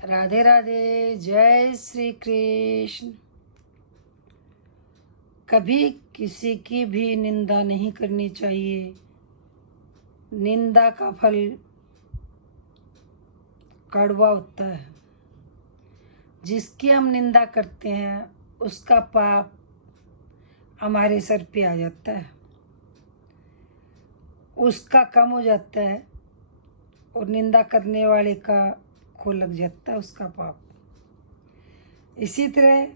राधे राधे, जय श्री कृष्ण। कभी किसी की भी निंदा नहीं करनी चाहिए। निंदा का फल कड़वा होता है। जिसकी हम निंदा करते हैं उसका पाप हमारे सर पे आ जाता है, उसका कम हो जाता है और निंदा करने वाले का खो लग जाता है उसका पाप। इसी तरह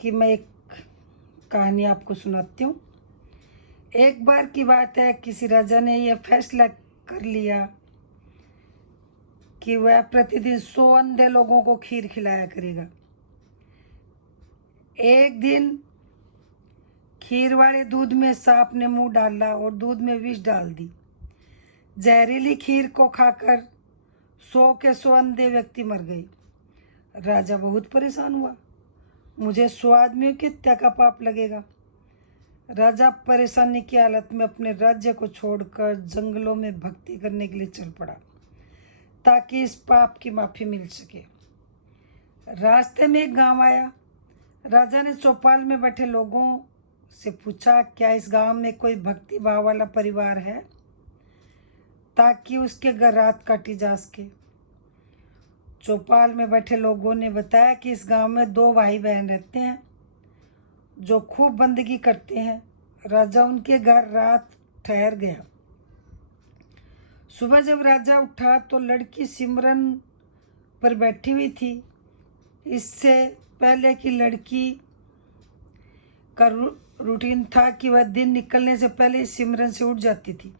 कि मैं एक कहानी आपको सुनाती हूँ। एक बार की बात है, किसी राजा ने यह फैसला कर लिया कि वह प्रतिदिन 100 अंधे लोगों को खीर खिलाया करेगा। एक दिन खीर वाले दूध में सांप ने मुंह डाला और दूध में विष डाल दी। जहरीली खीर को खाकर 100 के 100 अंधे व्यक्ति मर गए। राजा बहुत परेशान हुआ। मुझे 100 आदमियों की हत्या का पाप लगेगा। राजा परेशानी की हालत में अपने राज्य को छोड़कर जंगलों में भक्ति करने के लिए चल पड़ा ताकि इस पाप की माफी मिल सके। रास्ते में एक गांव आया। राजा ने चौपाल में बैठे लोगों से पूछा, क्या इस गांव में कोई भक्ति भाव वाला परिवार है ताकि उसके घर रात काटी जा सके। चौपाल में बैठे लोगों ने बताया कि इस गांव में 2 भाई बहन रहते हैं जो खूब बंदगी करते हैं। राजा उनके घर रात ठहर गया। सुबह जब राजा उठा तो लड़की सिमरन पर बैठी हुई थी। इससे पहले कि लड़की का रूटीन था कि वह दिन निकलने से पहले सिमरन से उठ जाती थी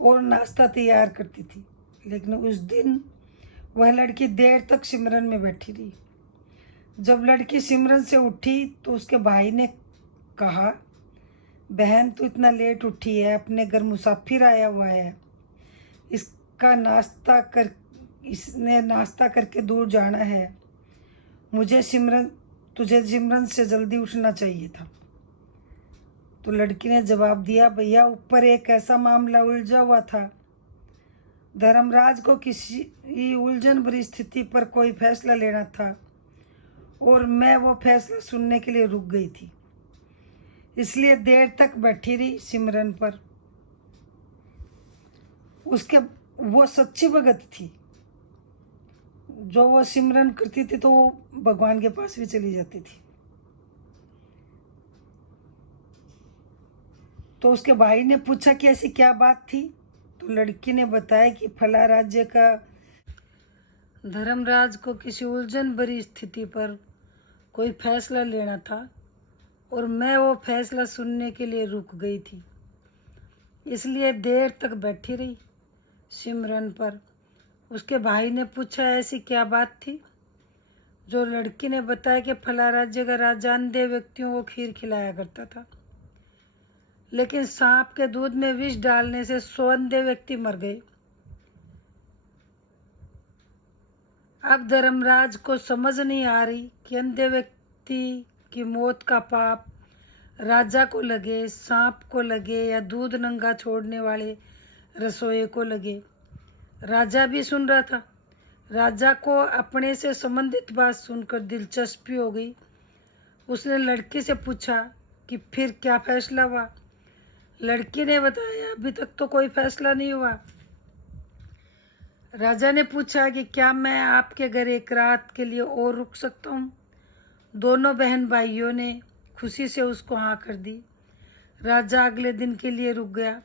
और नाश्ता तैयार करती थी। लेकिन उस दिन वह लड़की देर तक सिमरन में बैठी रही। जब लड़की सिमरन से उठी तो उसके भाई ने कहा, बहन तू इतना लेट उठी है, अपने घर मुसाफिर आया हुआ है, इसने नाश्ता करके दूर जाना है। तुझे सिमरन से जल्दी उठना चाहिए था। तो लड़की ने जवाब दिया, भैया ऊपर एक ऐसा मामला उलझा हुआ था। धर्मराज को किसी उलझन भरी स्थिति पर कोई फैसला लेना था और मैं वो फैसला सुनने के लिए रुक गई थी, इसलिए देर तक बैठी रही सिमरन पर। वो सच्ची भगत थी। जो वो सिमरन करती थी तो वो भगवान के पास भी चली जाती थी। तो उसके भाई ने पूछा कि ऐसी क्या बात थी। तो लड़की ने बताया कि फला राज्य का धर्मराज को किसी उलझन भरी स्थिति पर कोई फैसला लेना था और मैं वो फैसला सुनने के लिए रुक गई थी, इसलिए देर तक बैठी रही सिमरन पर। उसके भाई ने पूछा, ऐसी क्या बात थी। जो लड़की ने बताया कि फला राज्य का राजा अंधे व्यक्तियों को खीर खिलाया करता था, लेकिन सांप के दूध में विष डालने से 100 अंधे व्यक्ति मर गए। अब धर्मराज को समझ नहीं आ रही कि अंधे व्यक्ति की मौत का पाप राजा को लगे, सांप को लगे या दूध नंगा छोड़ने वाले रसोई को लगे। राजा भी सुन रहा था। राजा को अपने से संबंधित बात सुनकर दिलचस्पी हो गई। उसने लड़की से पूछा कि फिर क्या फैसला हुआ। लड़की ने बताया, अभी तक तो कोई फैसला नहीं हुआ। राजा ने पूछा कि क्या मैं आपके घर एक रात के लिए और रुक सकता हूँ। दोनों बहन भाइयों ने खुशी से उसको हाँ कर दी। राजा अगले दिन के लिए रुक गया,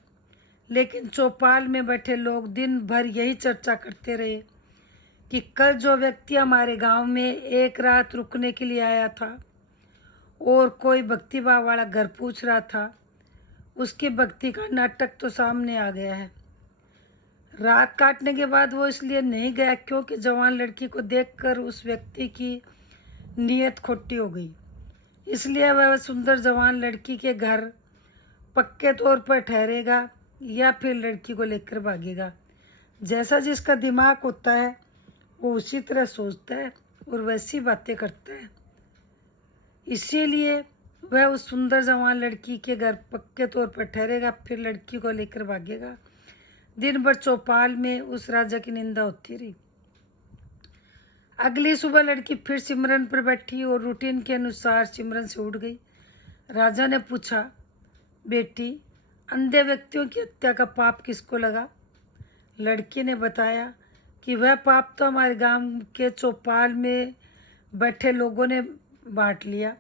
लेकिन चौपाल में बैठे लोग दिन भर यही चर्चा करते रहे कि कल जो व्यक्ति हमारे गांव में एक रात रुकने के लिए आया था और कोई भक्तिभाव वाला घर पूछ रहा था, उसकी भक्ति का नाटक तो सामने आ गया है। रात काटने के बाद वो इसलिए नहीं गया क्योंकि जवान लड़की को देखकर उस व्यक्ति की नीयत खोटी हो गई, इसलिए वह सुंदर जवान लड़की के घर पक्के तौर पर ठहरेगा या फिर लड़की को लेकर भागेगा। जैसा जिसका दिमाग होता है वो उसी तरह सोचता है और वैसी बातें करता है। इसीलिए वह उस सुंदर जवान लड़की के घर पक्के तौर पर ठहरेगा, फिर लड़की को लेकर भागेगा। दिन भर चौपाल में उस राजा की निंदा होती रही। अगली सुबह लड़की फिर सिमरन पर बैठी और रूटीन के अनुसार सिमरन से उठ गई। राजा ने पूछा, बेटी, अंधे व्यक्तियों की हत्या का पाप किसको लगा? लड़की ने बताया कि वह पाप तो हमारे गांव के चौपाल में बैठे लोगों ने बांट लिया।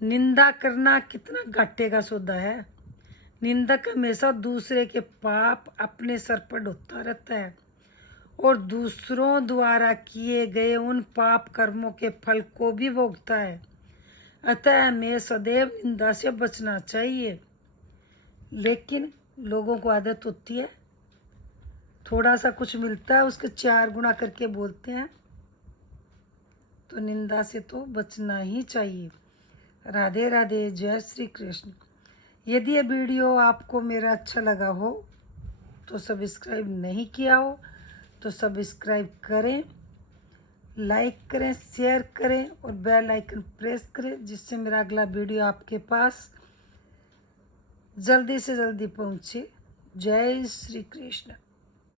निंदा करना कितना घाटे का सौदा है। निंदक हमेशा दूसरे के पाप अपने सर पर ढोता रहता है और दूसरों द्वारा किए गए उन पाप कर्मों के फल को भी भोगता है। अतः हमें सदैव निंदा से बचना चाहिए। लेकिन लोगों को आदत होती है, थोड़ा सा कुछ मिलता है उसके 4 गुना करके बोलते हैं, तो निंदा से तो बचना ही चाहिए। राधे राधे, जय श्री कृष्ण। यदि ये वीडियो आपको मेरा अच्छा लगा हो तो सब्सक्राइब नहीं किया हो तो सब्सक्राइब करें, लाइक करें, शेयर करें और बेल आइकन प्रेस करें, जिससे मेरा अगला वीडियो आपके पास जल्दी से जल्दी पहुंचे। जय श्री कृष्ण।